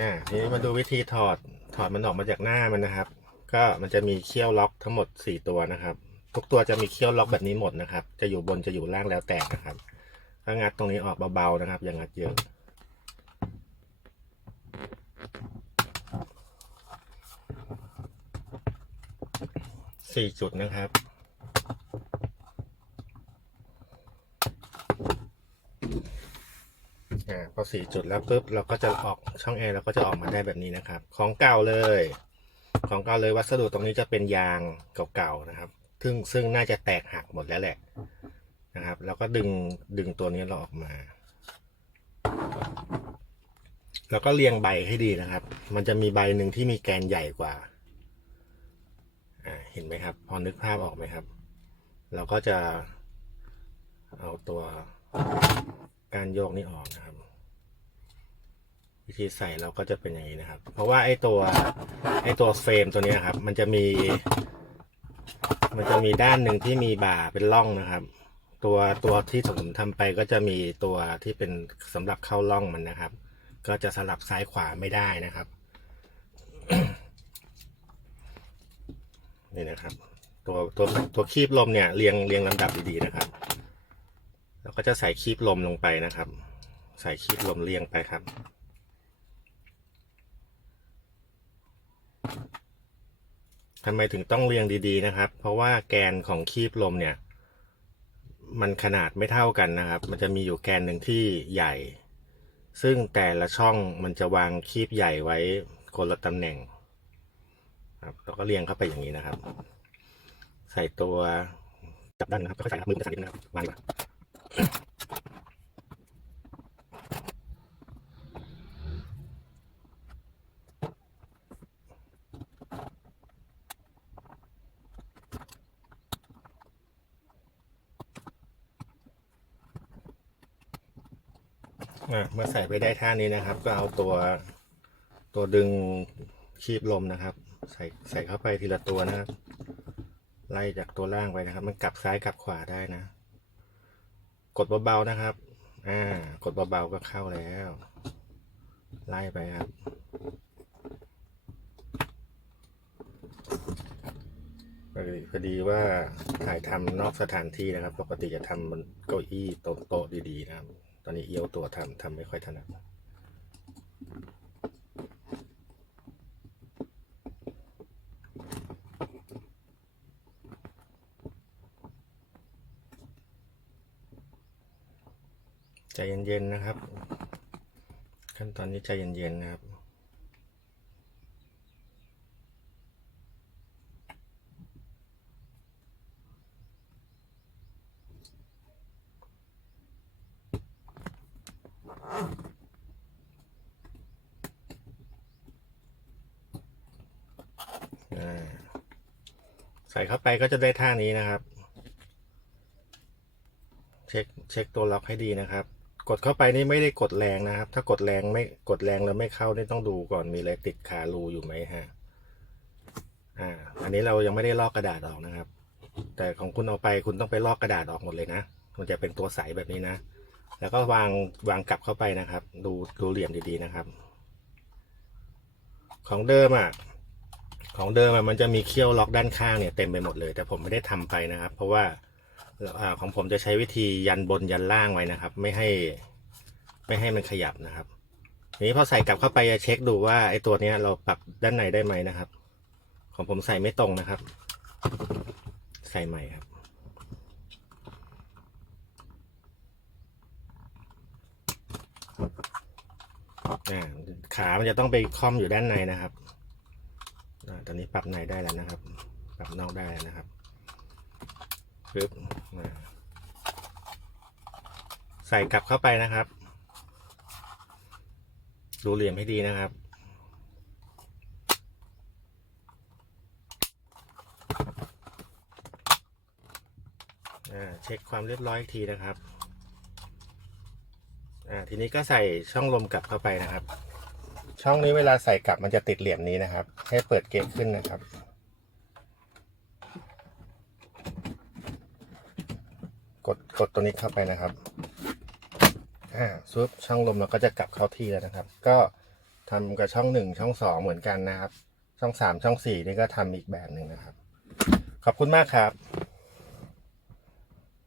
อ่าทีนี้มาดูวิธีถอดถอดมันออกมาจากหน้ามันนะครับ ก็มันจะมีเขี้ยวล็อกทั้งหมดสี่ตัวนะครับ ทุกตัวจะมีเขี้ยวล็อกแบบนี้หมดนะครับ จะอยู่บนจะอยู่ล่างแล้วแต่นะครับก็งัดตรงนี้ออกเบาๆนะครับ อย่างงัดเยอะสี่จุดนะครับ อ่า พอสี่จุดแล้วปุ๊บเราก็จะออกช่องแอร์เราก็จะออกมาได้แบบนี้นะครับ ของเก่าเลย ของเก่าเลยวัสดุตรงนี้จะเป็นยางเก่าๆนะครับ ซึ่งซึ่งน่าจะแตกหักหมดแล้วแหละนะครับแล้วก็ดึงดึงตัวนี้เราออกมาแล้วก็เรียงใบให้ดีนะครับ มันจะมีใบหนึ่งที่มีแกนใหญ่กว่าอ่าเห็นไหมครับ พอนึกภาพออกไหมครับ เราก็จะเอาตัวการโยกนี้ออกนะครับ วิธีใส่เราก็จะเป็นอย่างนี้นะครับ เพราะว่าไอ้ตัวไอ้ตัวเฟรมตัวนี้ครับ มันจะมี มันจะมีด้านหนึ่งที่มีบ่าเป็นร่องนะครับ ตัวตัวที่ผมทำไปก็จะมีตัวที่เป็นสำหรับเข้าร่องมันนะครับ ก็จะสลับซ้ายขวาไม่ได้นะครับนี่นะครับ ตัวตัวตัวคีบลมเนี่ยเรียงเรียงลำดับดีๆนะครับ แล้วก็จะใส่คีบลมลงไปนะครับ ใส่คีบลมเรียงไปครับ ทำไมถึงต้องเรียงดีๆนะครับ เพราะว่าแกนของคีบลมเนี่ย มันขนาดไม่เท่ากันนะครับ มันจะมีอยู่แกนหนึ่งที่ใหญ่ ซึ่งแต่ละช่องมันจะวางคีบใหญ่ไว้คนละตำแหน่งครับเราก็เรียงเข้าไปอย่างนี้นะครับ ใส่ตัวจับด้านนะครับค่อยใส่มือมันจะสั่นนิดนึงนะครับวางดีกว่า อะเมื่อใส่ไปได้ท่านี้นะครับ ก็เอาตัวตัวดึงคีบลมนะครับ ใส่ใส่เข้าไปทีละตัวนะครับ ไล่จากตัวล่างไปนะครับ มันกลับซ้ายกลับขวาได้นะ กดเบาๆนะครับ อ่ากดเบาๆก็เข้าแล้ว ไล่ไปครับพอดีว่าถ่ายทำนอกสถานที่นะครับ ปกติจะทำบนเก้าอี้โต๊ะดีๆนะครับ อนนี้เอี้ยวตัวทำทำไม่ค่อยถนัดใจเย็นๆนะครับ ขั้นตอนนี้ใจเย็นๆนะครับ ใส่เข้าไปก็จะได้ท่านี้นะครับ เช็คเช็คตัวล็อกให้ดีนะครับ กดเข้าไปนี่ไม่ได้กดแรงนะครับ ถ้ากดแรงไม่กดแรงแล้วไม่เข้านี่ต้องดูก่อนมีอะไรติดคารูอยู่ไหมฮะอ่า อันนี้เรายังไม่ได้ลอกกระดาษออกนะครับ แต่ของคุณเอาไปคุณต้องไปลอกกระดาษออกหมดเลยนะมันจะเป็นตัวใสแบบนี้นะ แล้วก็วางวางกลับเข้าไปนะครับ ดูดูเหลี่ยมดีๆนะครับ ของเดิมอะ ของเดิมมันจะมีเขี้ยวล็อกด้านข้างเนี่ยเต็มไปหมดเลย แต่ผมไม่ได้ทำไปนะครับ เพราะว่าอของผมจะใช้วิธียันบนยันล่างไว้นะครับ ไม่ให้ไม่ให้มันขยับนะครับทีนี้พอใส่กลับเข้าไปจะเช็คดูว่าไอ้ตัวเนี้ยเราปรับด้านในได้ไหมนะครับ ของผมใส่ไม่ตรงนะครับ ใส่ใหม่ครับ ขามันจะต้องไปคล่อมอยู่ด้านในนะครับ ตอนนี้ปรับในได้แล้วนะครับ ปรับนอกได้แล้วนะครับปึ๊บใส่กลับเข้าไปนะครับ ดูเหลี่ยมให้ดีนะครับเช็คความเรียบร้อยอีกทีนะครับทีนี้ก็ใส่ช่องลมกลับเข้าไปนะครับ ช่องนี้เวลาใส่กลับมันจะติดเหลี่ยมนี้นะครับ ให้เปิดเกจขึ้นนะครับ กดกดตัวนี้เข้าไปนะครับอ่าซุปช่องลมเราก็จะกลับเข้าที่แล้วนะครับ ก็ทำกับช่องหนึ่งช่องสองเหมือนกันนะครับ ช่องสามช่องสี่นี่ก็ทำอีกแบบหนึ่งนะครับ ขอบคุณมากครับ